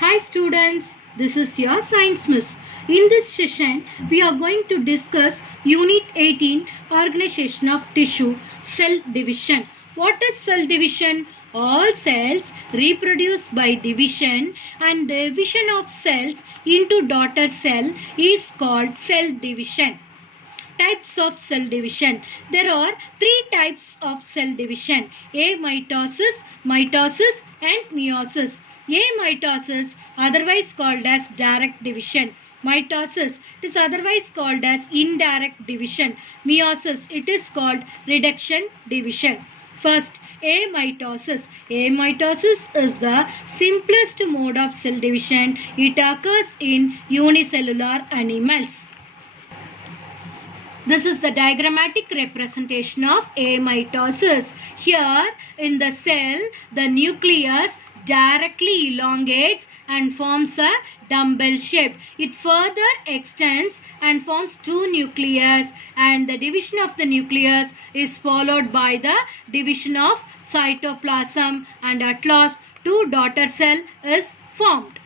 Hi students, this is your science miss. In this session, we are going to discuss Unit 18, Organization of Tissue, Cell Division. What is cell division? All cells reproduce by division, and the division of cells into daughter cell is called cell division. Types of cell division. There are three types of cell division: amitosis, mitosis and meiosis. Amitosis, otherwise called as direct division. Mitosis, it is otherwise called as indirect division. Meiosis, it is called reduction division. First, amitosis. Amitosis is the simplest mode of cell division. It occurs in unicellular animals. This is the diagrammatic representation of amitosis. Here in the cell, the nucleus directly elongates and forms a dumbbell shape. It further extends and forms two nucleus, and the division of the nucleus is followed by the division of cytoplasm, and at last two daughter cell is formed.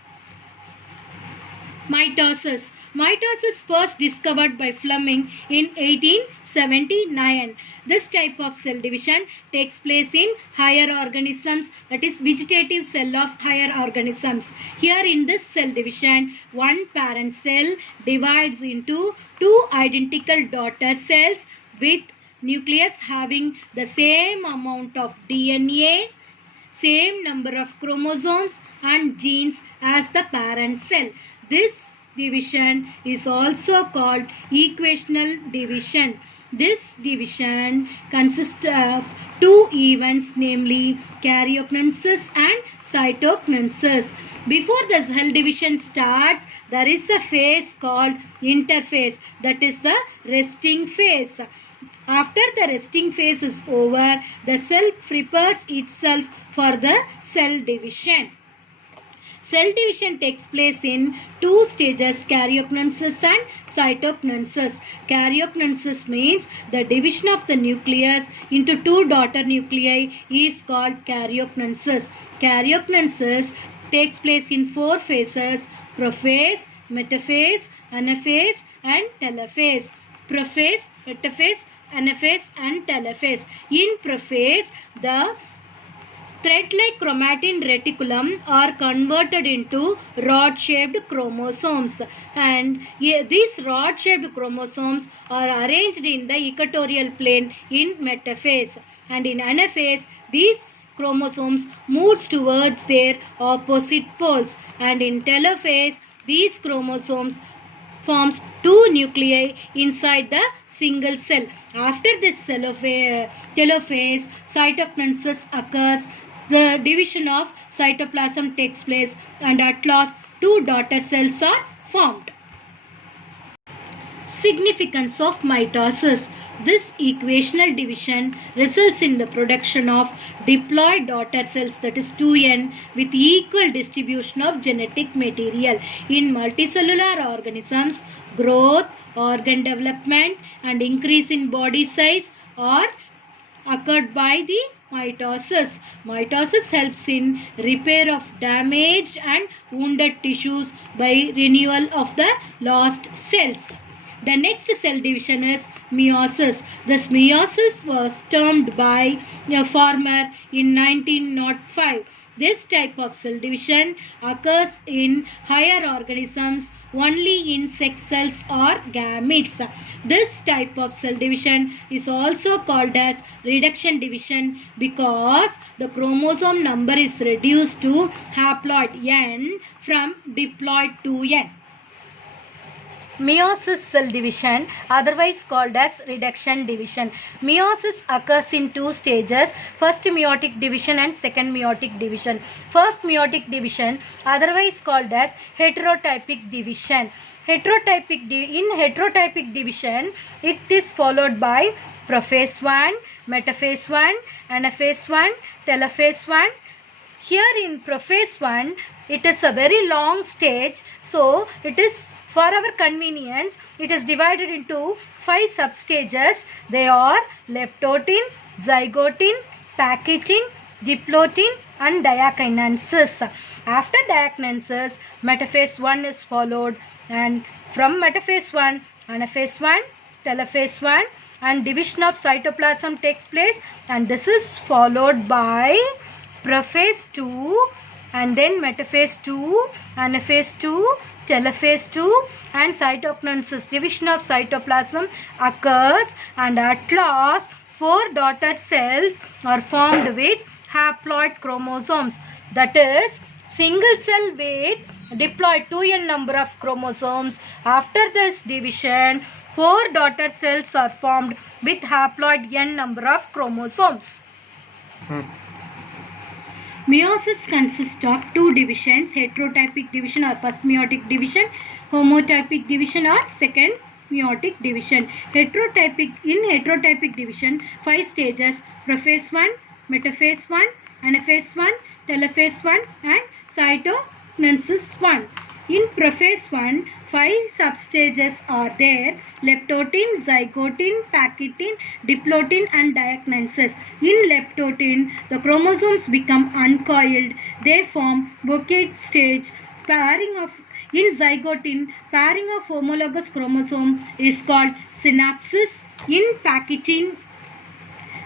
Mitosis. Mitosis first discovered by Fleming in 1879. This type of cell division takes place in higher organisms, that is vegetative cell of higher organisms. Here in this cell division, one parent cell divides into two identical daughter cells with nucleus having the same amount of DNA, same number of chromosomes and genes as the parent cell. This division is also called equational division. This division consists of two events, namely karyokinesis and cytokinesis. Before the cell division starts, there is a phase called interphase, that is the resting phase. After the resting phase is over, the cell prepares itself for the cell division. Cell division takes place in two stages, karyokinesis and cytokinesis. Karyokinesis means the division of the nucleus into two daughter nuclei is called karyokinesis. Karyokinesis takes place in four phases: prophase, metaphase, anaphase and telophase. Prophase, metaphase, anaphase and telophase. In prophase, the thread-like chromatin reticulum are converted into rod-shaped chromosomes, and these rod-shaped chromosomes are arranged in the equatorial plane in metaphase, and in anaphase these chromosomes move towards their opposite poles, and in telophase these chromosomes forms two nuclei inside the single cell. After this telophase, cytokinesis occurs. The division of cytoplasm takes place, and at last two daughter cells are formed. Significance of mitosis. This equational division results in the production of diploid daughter cells, that is 2n, with equal distribution of genetic material. In multicellular organisms, growth, organ development and increase in body size are occurred by the mitosis. Mitosis helps in repair of damaged and wounded tissues by renewal of the lost cells. The next cell division is meiosis. This meiosis was termed by a farmer in 1905. This type of cell division occurs in higher organisms only in sex cells or gametes. This type of cell division is also called as reduction division because the chromosome number is reduced to haploid n from diploid 2n. Meiosis cell division, otherwise called as reduction division. Meiosis occurs in two stages: first meiotic division and second meiotic division. First meiotic division, otherwise called as heterotypic division. In heterotypic division, it is followed by prophase 1, metaphase 1, anaphase 1, telophase 1. Here in prophase 1, it is a very long stage, so it is, for our convenience, it is divided into 5 substages. They are leptotin, zygotin, packaging, diplotin and diakinesis. After diagnosis, metaphase 1 is followed, and from metaphase 1, anaphase 1, telophase 1, and division of cytoplasm takes place, and this is followed by prophase 2, and then metaphase 2, anaphase 2, telophase 2, and cytokinesis, division of cytoplasm occurs, and at last 4 daughter cells are formed with haploid chromosomes, that is single cell with diploid 2n number of chromosomes. After this division, 4 daughter cells are formed with haploid n number of chromosomes. Meiosis consists of 2 divisions, heterotypic division or first meiotic division, homotypic division or second meiotic division. In heterotypic division, 5 stages: prophase 1, metaphase 1, anaphase 1, telophase 1, and cytokinesis 1. In prophase 1, 5 substages are there: leptotin, zygotin, pachytin, diplotin, and diagnosis. In leptotin, the chromosomes become uncoiled. They form bouquet stage. In zygotin, pairing of homologous chromosome is called synapsis. In pachytin,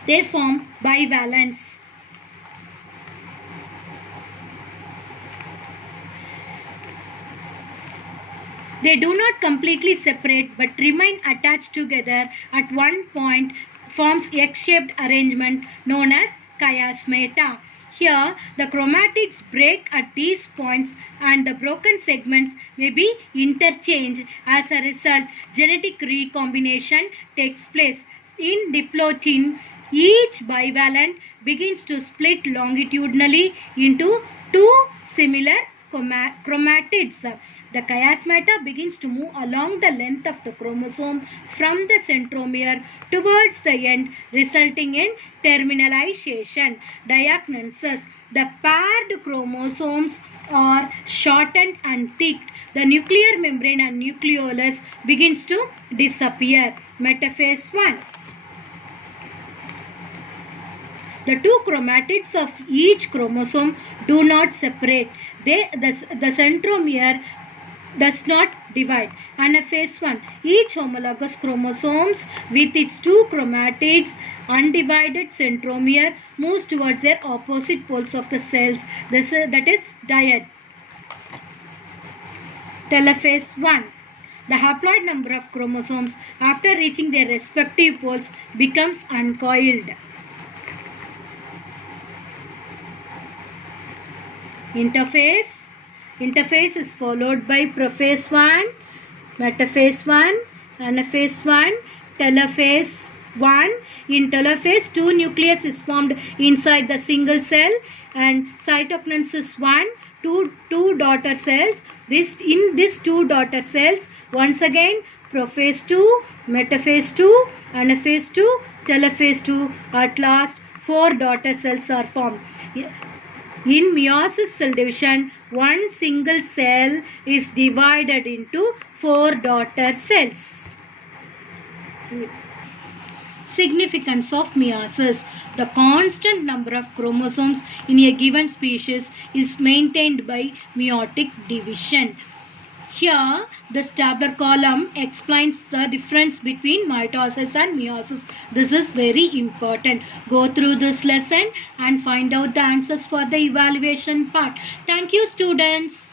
they form bivalence. They do not completely separate but remain attached together at one point, forms X-shaped arrangement known as chiasmata. Here, the chromatids break at these points and the broken segments may be interchanged. As a result, genetic recombination takes place. In diplotin, each bivalent begins to split longitudinally into 2 similar chromatids. The chiasmata begins to move along the length of the chromosome from the centromere towards the end, resulting in terminalization. Diagnosis: the paired chromosomes are shortened and thicked. The nuclear membrane and nucleolus begins to disappear. Metaphase 1. The 2 chromatids of each chromosome do not separate. The centromere does not divide. Anaphase 1. Each homologous chromosomes with its 2 chromatids undivided centromere moves towards their opposite poles of the cells. That is dyad. Telophase 1. The haploid number of chromosomes after reaching their respective poles becomes uncoiled. Interphase is followed by prophase 1, metaphase 1, anaphase 1, telophase 1. In telophase, 2 nucleus is formed inside the single cell, and cytokinesis 1, 2 daughter cells. In these 2 daughter cells, once again prophase 2, metaphase 2, anaphase 2, telophase 2. At last, 4 daughter cells are formed. In meiosis cell division, one single cell is divided into 4 daughter cells. Significance of meiosis: the constant number of chromosomes in a given species is maintained by meiotic division. Here, this tabular column explains the difference between mitosis and meiosis. This is very important. Go through this lesson and find out the answers for the evaluation part. Thank you, students.